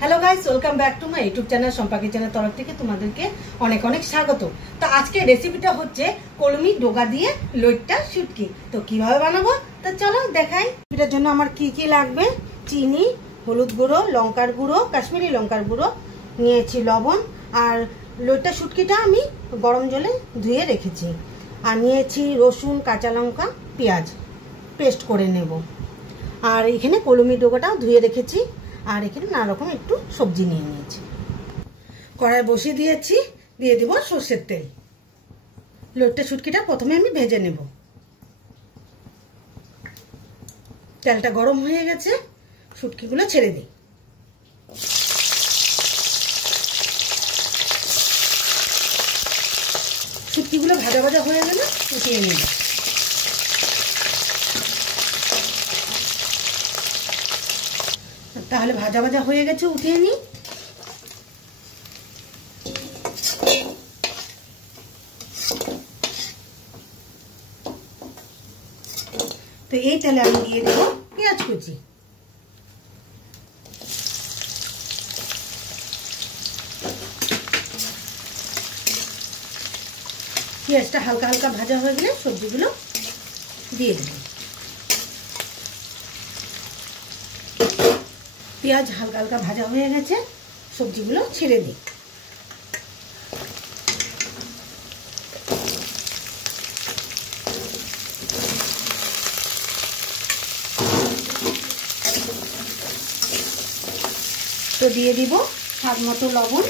Hello guys, welcome back to my YouTube channel Shampa কিচেনের তরফ থেকে তোমাদেরকে অনেক অনেক স্বাগত। তো আজকে রেসিপিটা হচ্ছে কলমি ডোগা দিয়ে লইট্টা শুটকি। তো কিভাবে বানাবো তো চলো দেখাই। এটার জন্য আমার কি কি লাগবে: চিনি, হলুদ গুঁড়ো, লঙ্কার গুঁড়ো, কাশ্মীরি লঙ্কার গুঁড়ো নিয়েছি, লবণ, আর লইট্টা শুটকিটা আমি গরম জলে ধুয়ে রেখেছি, আর নিয়েছি রসুন, কাঁচা লঙ্কা, পেঁয়াজ পেস্ট করে নেব, আর এখানে কলমি ডোগাটাও ধুয়ে রেখেছি, আর এখানে নানা রকম একটু সবজি নিয়ে নিয়েছি। কড়াই বসিয়ে দিয়েছি, দিয়ে দেব সর্ষের তেল। লইট্টা শুটকিটা প্রথমে আমি ভেজে নেব। তেলটা গরম হয়ে গেছে, শুটকিগুলো ছেড়ে দিই। শুটকিগুলো ভাজা ভাজা হয়ে গেলে উঠিয়ে নেব। তাহলে ভাজা ভাজা হয়ে গেছে, উঠিয়ে নিই। তো এই তেলে আমি দিয়ে দেবো পেঁয়াজ কুচি। পেঁয়াজটা হালকা হালকা ভাজা হয়ে গেলে সবজিগুলো দিয়ে দেব। পেঁয়াজ হালকা হালকা ভাজা হয়ে গেছে, সবজিগুলো ছেড়ে দিই। তো দিয়ে দিব স্বাদ মতো লবণ,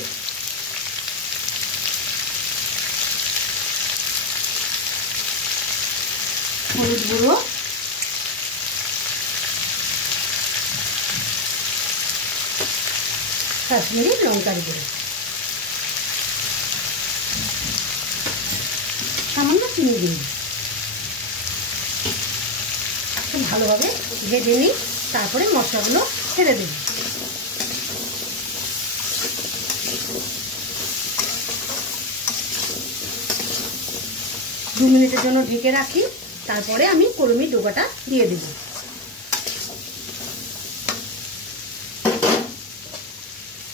হলুদ গুঁড়ো, কাশ্মীরি লঙ্কার গুঁড়ো, সামান্য চিনি দিন। ভালোভাবে ভেজে নিই, তারপরে মশলাগুলো ছেড়ে দিই। দু মিনিটের জন্য ঢেকে রাখি, তারপরে আমি কলমি ডোগাটা দিয়ে দেব।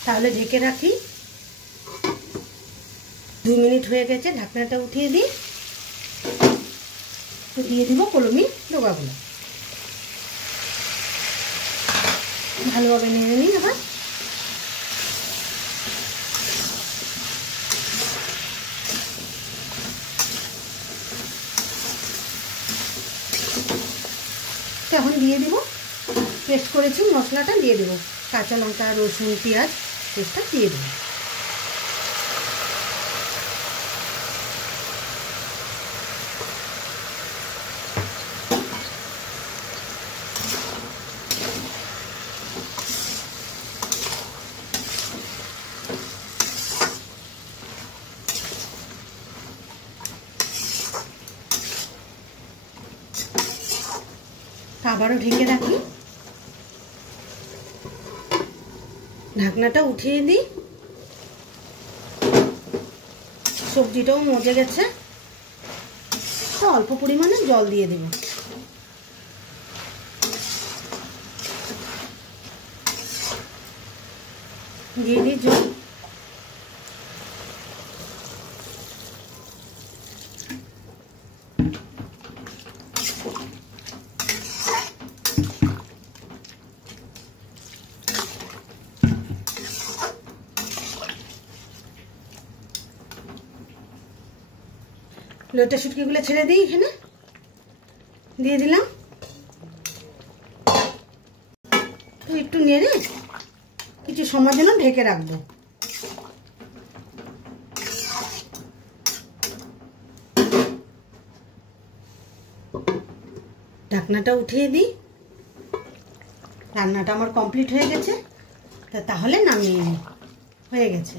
তাহলে ঢেকে রাখি। 2 মিনিট হয়ে গেছে, ঢাকনাটা উঠিয়ে দিই। তো দিয়ে দিব কলমি ডোগাগুলো, ভালোভাবে নেড়ে নিই। আবার এখন দিয়ে দিব পেস্ট করেছি মশলাটা, দিয়ে দেব কাঁচা লঙ্কা, রসুন, পেঁয়াজ পেস্টটা দিয়ে দেব। আবারও ঢেকে রাখি, ঢাকনাটা উঠিয়ে দিই। সবজিটাও মজে গেছে, তো অল্প পরিমাণে জল দিয়ে দেব। দিয়ে দিই জল। লইট্টা শুটকিগুলো ছেড়ে দিই, এখানে দিয়ে দিলাম। তো একটু নেড়ে কিছু সময়ের জন্য ঢেকে রাখবো। ঢাকনাটা উঠিয়ে দিই। রান্নাটা আমার কমপ্লিট হয়ে গেছে, তাহলে নামিয়ে নিই। হয়ে গেছে।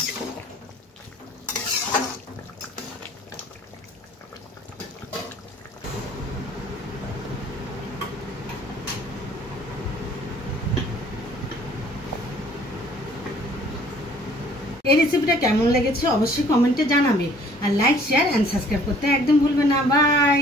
এই রেসিপিটা কেমন লেগেছে অবশ্যই কমেন্টে জানাবে, আর লাইক, শেয়ার এন্ড সাবস্ক্রাইব করতে একদম ভুলবে না। বাই।